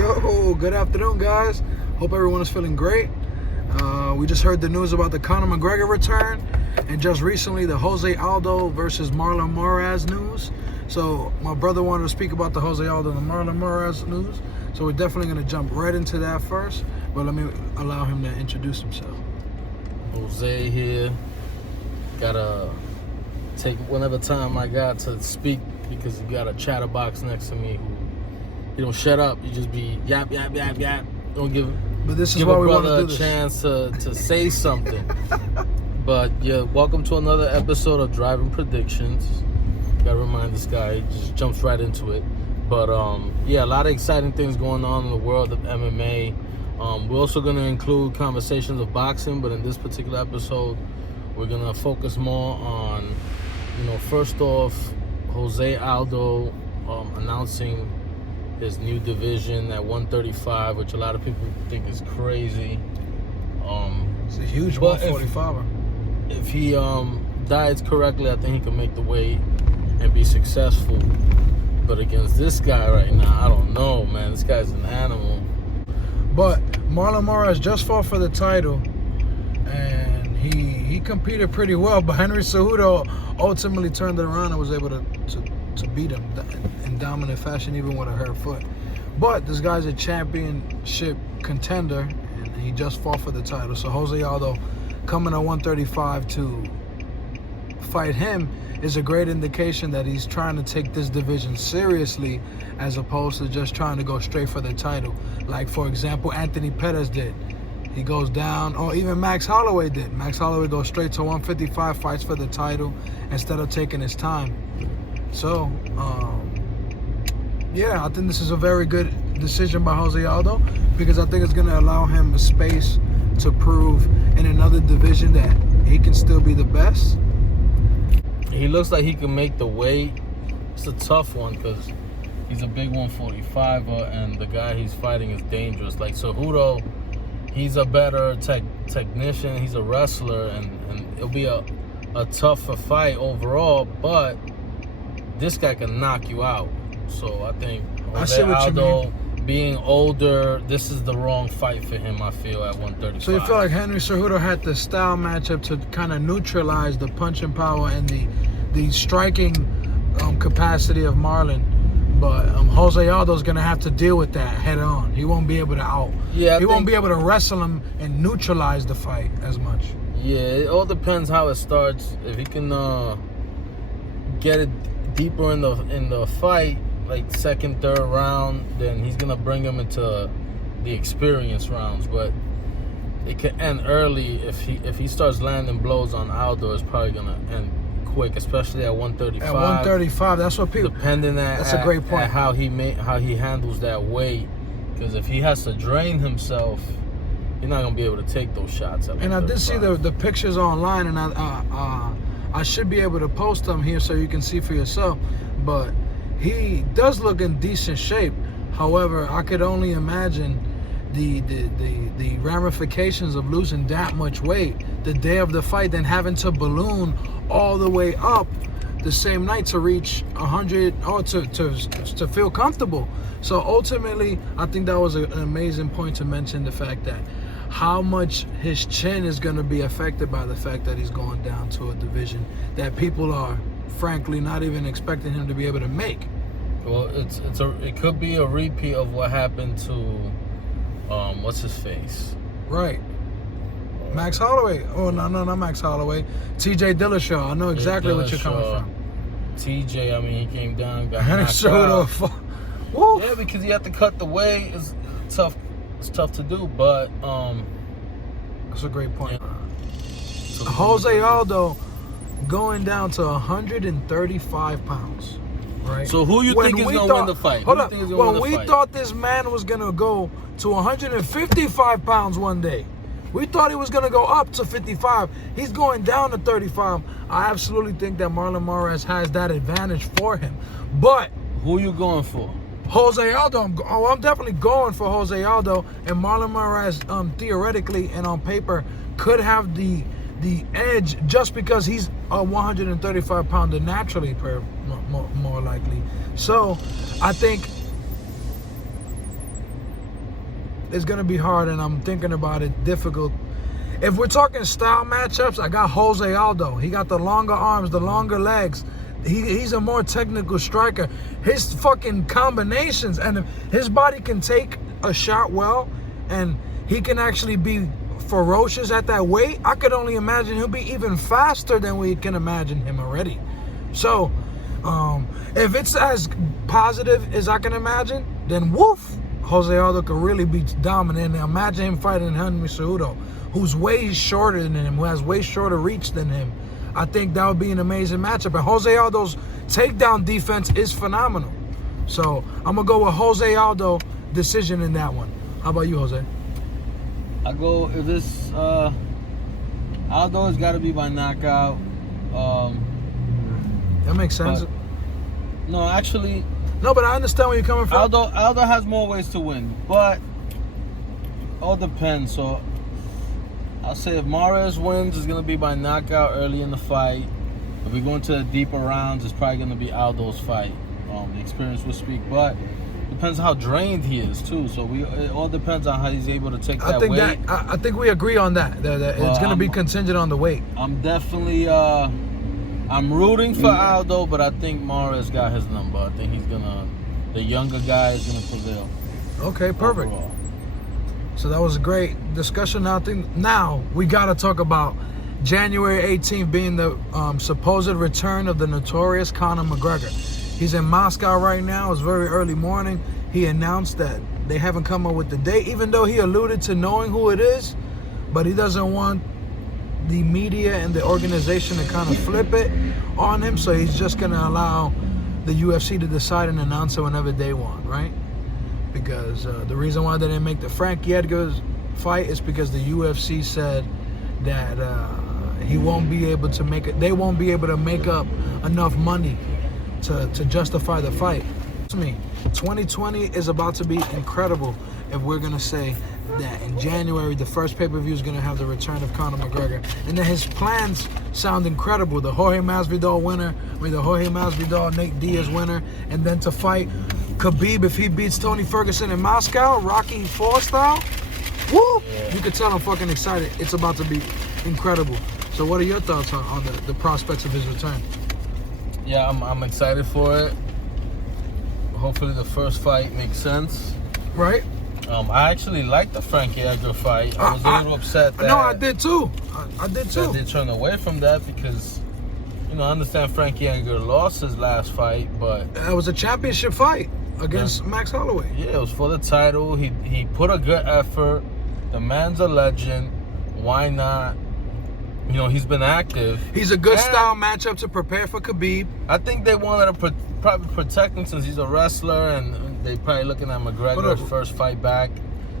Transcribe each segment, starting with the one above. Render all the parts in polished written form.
Yo, good afternoon, guys. Hope everyone is feeling great. We just heard the news about the Conor McGregor return, and just recently the Jose Aldo versus Marlon Moraes news. So my brother wanted to speak about the Jose Aldo and the Marlon Moraes news. So we're definitely going to jump right into that first, but let me allow him to introduce himself. Jose here. Gotta take whatever time I got to speak because you got a chatterbox next to me who you don't shut up. You just be yap. Don't give. But this is give why a we want brother to do a this. chance to say something. But yeah, welcome to another episode of Driving Predictions. Gotta remind this guy, he just jumps right into it. But yeah, a lot of exciting things going on in the world of MMA. We're also going to include conversations of boxing, but in this particular episode, we're going to focus more on, first off, Jose Aldo announcing his new division at 135, which a lot of people think is crazy. It's a huge 145er. If he diets correctly, I think he can make the weight and be successful. But against this guy right now, I don't know, man. This guy's an animal. But Marlon Moraes just fought for the title, and he competed pretty well. But Henry Cejudo ultimately turned it around and was able to beat him in dominant fashion, even with a hurt foot. But this guy's a championship contender, and he just fought for the title. So Jose Aldo coming at 135 to fight him is a great indication that he's trying to take this division seriously, as opposed to just trying to go straight for the title. Like, for example, Anthony Pettis did. He goes down, or even Max Holloway did. Max Holloway goes straight to 155, fights for the title instead of taking his time. So, yeah, I think this is a very good decision by Jose Aldo, because I think it's going to allow him a space to prove in another division that he can still be the best. He looks like he can make the weight. It's a tough one because he's a big 145er, and the guy he's fighting is dangerous. Like Cejudo, he's a better technician. He's a wrestler, and it'll be a tougher fight overall. But this guy can knock you out. So I think Jose Aldo, being older, this is the wrong fight for him, I feel, at 135. So you feel like Henry Cejudo had the style matchup to kind of neutralize the punching power and the striking capacity of Marlon, but Jose Aldo's gonna have to deal with that head on. He won't be able to he won't be able to wrestle him and neutralize the fight as much. Yeah, it all depends how it starts. If he can get it deeper in the fight, like second, third round, then he's gonna bring him into the experience rounds. But it can end early if he starts landing blows on Aldo. It's probably gonna end quick, especially at 135. At 135, that's what people. Depending that's a great point. At how he handles that weight, because if he has to drain himself, you're not gonna be able to take those shots. And I did see the pictures online, and I should be able to post them here so you can see for yourself. But he does look in decent shape. However, I could only imagine the ramifications of losing that much weight the day of the fight, then having to balloon all the way up the same night to reach 100 or to feel comfortable. So ultimately, I think that was an amazing point to mention, the fact that how much his chin is going to be affected by the fact that he's going down to a division that people are frankly not even expecting him to be able to make. Well, it could be a repeat of what happened to what's his face? Right. Max Holloway. Oh, no, not Max Holloway. TJ Dillashaw. I know exactly what you're coming from. TJ, I mean, he came down, got Henry knocked out. Woo. Yeah, because you have to cut the weight. It's tough. It's tough to do, but that's a great point. Yeah. Jose Aldo going down to 135 pounds. Right. So who you think is gonna win the fight? Hold up. When we thought this man was gonna go to 155 pounds one day, we thought he was gonna go up to 55. He's going down to 35. I absolutely think that Marlon Moraes has that advantage for him. But who you going for? Jose Aldo. I'm definitely going for Jose Aldo, and Marlon Moraes theoretically and on paper could have the edge just because he's a 135-pounder naturally, more likely. So I think is going to be hard, and I'm thinking about it, difficult. If we're talking style matchups, I got Jose Aldo. He got the longer arms, the longer legs. He's a more technical striker. His fucking combinations, and his body can take a shot well, and he can actually be ferocious at that weight. I could only imagine he'll be even faster than we can imagine him already. So, if it's as positive as I can imagine, then woof, Jose Aldo could really be dominant. And imagine him fighting Henry Cejudo, who's way shorter than him, who has way shorter reach than him. I think that would be an amazing matchup. And Jose Aldo's takedown defense is phenomenal. So I'm going to go with Jose Aldo decision in that one. How about you, Jose? I go, if this, Aldo has got to be by knockout. That makes sense. No, actually. No, but I understand where you're coming from. Aldo has more ways to win, but all depends. So I'll say if Moraes wins, it's going to be by knockout early in the fight. If we go into the deeper rounds, it's probably going to be Aldo's fight. The experience will speak, but depends on how drained he is too. So it all depends on how he's able to take that weight. I think we agree on that. That it's going to be contingent on the weight. I'm definitely I'm rooting for Aldo, but I think Moraes got his number. I think the younger guy is gonna prevail. Okay, perfect. Overall. So that was a great discussion. Now we got to talk about January 18th being the supposed return of the notorious Conor McGregor. He's in Moscow right now. It's very early morning. He announced that they haven't come up with the date, even though he alluded to knowing who it is, but he doesn't want the media and the organization to kind of flip it on him, so he's just going to allow the UFC to decide and announce it whenever they want, right? Because the reason why they didn't make the Frankie Edgar's fight is because the UFC said that he won't be able to make it. They won't be able to make up enough money to justify the fight. To me, 2020 is about to be incredible if we're going to say that in January the first pay-per-view is going to have the return of Conor McGregor, and then his plans sound incredible. The Jorge Masvidal winner, the Jorge Masvidal Nate Diaz winner, and then to fight Khabib if he beats Tony Ferguson in Moscow, Rocky IV style. Woo! Yeah. You can tell I'm fucking excited. It's about to be incredible. So what are your thoughts on the prospects of his return? Yeah, I'm excited for it. Hopefully the first fight makes sense. Right? I actually liked the Frankie Edgar fight. I was a little upset that... No, I did too. I did too. That they turned away from that because, I understand Frankie Edgar lost his last fight, but... It was a championship fight against Max Holloway. Yeah, it was for the title. He put a good effort. The man's a legend. Why not? He's been active. He's a good style matchup to prepare for Khabib. I think they wanted to probably protect him since he's a wrestler, and they probably looking at McGregor's first fight back.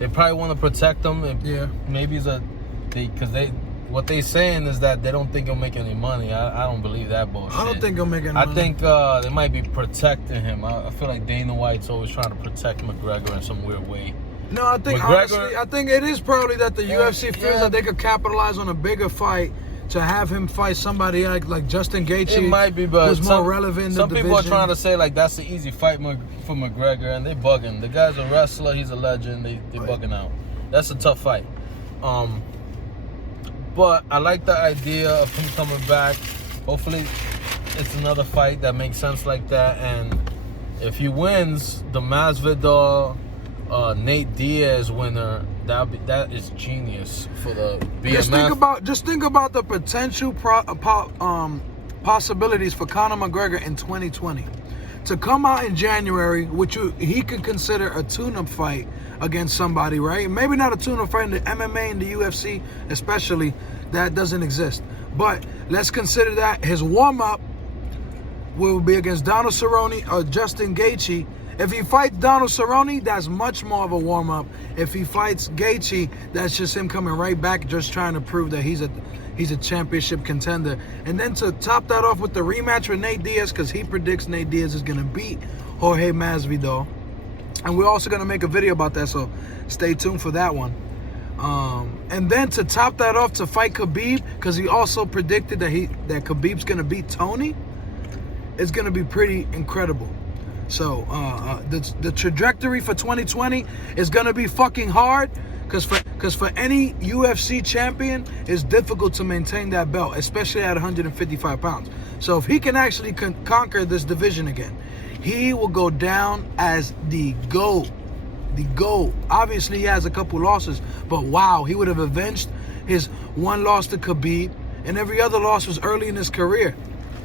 They probably want to protect him. Yeah. Maybe what they saying is that they don't think he'll make any money. I don't believe that bullshit. I don't think he'll make any money. I think they might be protecting him. I feel like Dana White's always trying to protect McGregor in some weird way. No, I think honestly, I think it is probably that the UFC feels that they could capitalize on a bigger fight to have him fight somebody like Justin Gaethje. It might be, but who's more relevant in the division. Some people are trying to say like that's the easy fight for McGregor, and they bugging. The guy's a wrestler, he's a legend. They bugging out. That's a tough fight. But I like the idea of him coming back. Hopefully, it's another fight that makes sense like that, and if he wins the Masvidal Nate Diaz winner, that is genius for the BMF. Just think about the potential possibilities for Conor McGregor in 2020 to come out in January, which he could consider a tune-up fight against somebody, right? Maybe not a tune-up fight in the MMA and the UFC, especially that doesn't exist. But let's consider that his warm-up will be against Donald Cerrone or Justin Gaethje. If he fights Donald Cerrone, that's much more of a warm-up. If he fights Gaethje, that's just him coming right back, just trying to prove that he's a championship contender. And then to top that off with the rematch with Nate Diaz, because he predicts Nate Diaz is going to beat Jorge Masvidal. And we're also going to make a video about that, so stay tuned for that one. And then to top that off, to fight Khabib, because he also predicted that Khabib's going to beat Tony, it's going to be pretty incredible. So the trajectory for 2020 is gonna be fucking hard, because for any UFC champion, it's difficult to maintain that belt, especially at 155 pounds. So if he can actually conquer this division again, he will go down as the GOAT. The GOAT. Obviously, he has a couple losses, but wow, he would have avenged his one loss to Khabib, and every other loss was early in his career,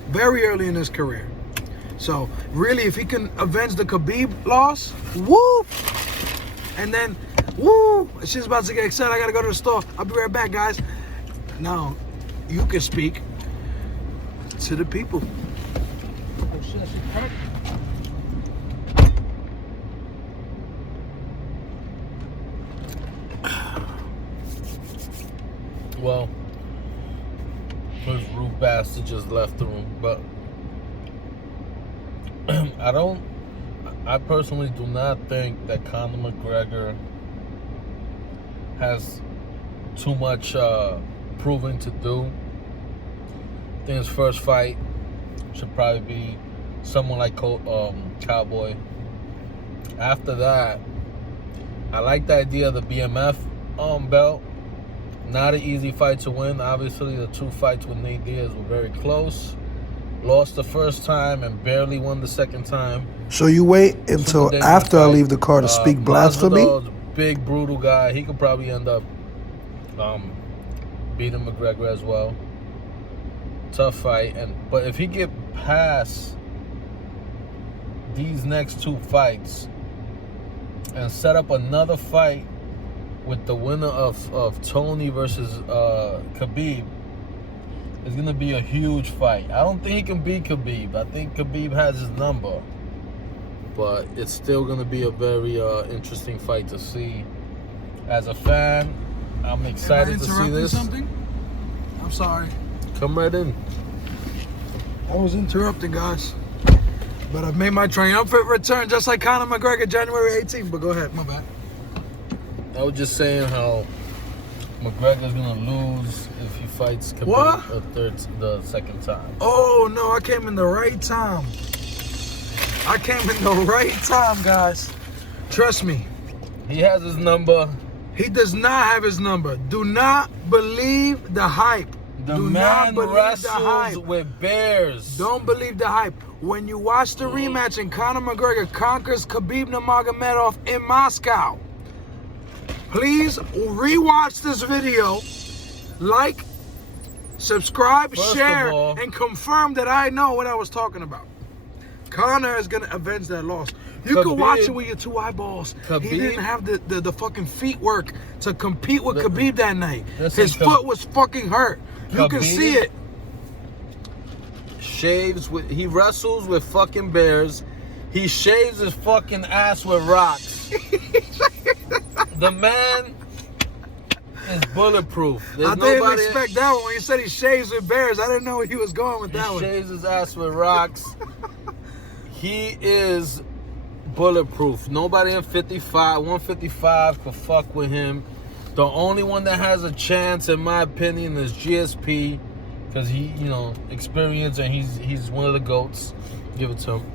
very early in his career. So really, if he can avenge the Khabib loss, woo, and then woo, she's about to get excited. I gotta go to the store. I'll be right back, guys. Now, you can speak to the people. Oh shit, she's pregnant. Well, his rude bastard just left the room, but I personally do not think that Conor McGregor has too much proving to do. I think his first fight should probably be someone like Cowboy. After that, I like the idea of the BMF belt. Not an easy fight to win. Obviously, the 2 fights with Nate Diaz were very close. Lost the first time and barely won the second time. So you wait until after I leave the car to speak blasphemy? Masvidal's a big, brutal guy. He could probably end up beating McGregor as well. Tough fight. But if he get past these next 2 fights and set up another fight with the winner of Tony versus Khabib, it's going to be a huge fight. I don't think he can beat Khabib. I think Khabib has his number. But it's still going to be a very interesting fight to see. As a fan, I'm excited to see this. Something? I'm sorry. Come right in. I was interrupting, guys. But I've made my triumphant return, just like Conor McGregor, January 18th. But go ahead, my bad. I was just saying how McGregor's gonna lose if he fights Khabib the second time. Oh no, I came in the right time. I came in the right time, guys. Trust me. He has his number. He does not have his number. Do not believe the hype. The man wrestles with bears. Don't believe the hype. When you watch the rematch and Conor McGregor conquers Khabib Nurmagomedov in Moscow, please rewatch this video, like, subscribe, share, and confirm that I know what I was talking about. Conor is going to avenge that loss. You can watch it with your 2 eyeballs. He didn't have the fucking feet work to compete with Khabib that night. His foot was fucking hurt. You can see it. He wrestles with fucking bears. He shaves his fucking ass with rocks. The man is bulletproof. I didn't expect that one. When you said he shaves with bears, I didn't know where he was going with that one. He shaves his ass with rocks. He is bulletproof. Nobody in 155 could fuck with him. The only one that has a chance, in my opinion, is GSP, because he, experienced, and he's one of the GOATs. Give it to him.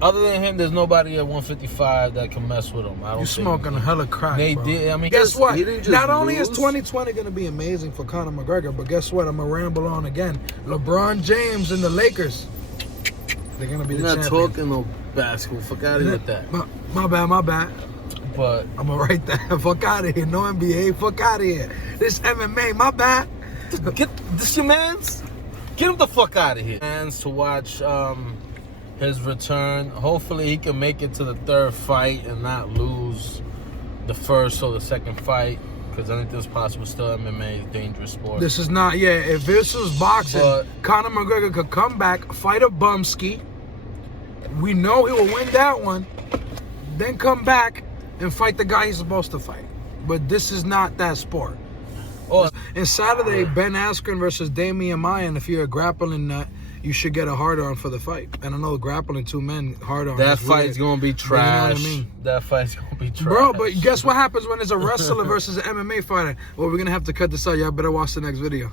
Other than him, there's nobody at 155 that can mess with him. You're smoking a hella crack, bro. Guess what? Not only is 2020 going to be amazing for Conor McGregor, but guess what? I'm going to ramble on again. LeBron James and the Lakers, they're going to be the champions. We're not talking no basketball. Fuck out of here with that. My bad. But I'm going to write that. Fuck out of here. No NBA. Fuck out of here. This MMA. My bad. Get this your mans. Get him the fuck out of here. Fans to watch his return. Hopefully he can make it to the 3rd fight and not lose the first or the second fight, because anything's possible. Still, MMA is a dangerous sport. This is not, if this was boxing, Conor McGregor could come back, fight a bumski. We know he will win that one, then come back and fight the guy he's supposed to fight. But this is not that sport. And Saturday, Ben Askren versus Damian Maia, and if you're a grappling nut, you should get a hard-on for the fight. And I know grappling 2 men hard-on. That fight's going to be trash. You know what I mean? That fight's going to be trash. Bro, but guess what happens when there's a wrestler versus an MMA fighter? Well, we're going to have to cut this out. Y'all better watch the next video.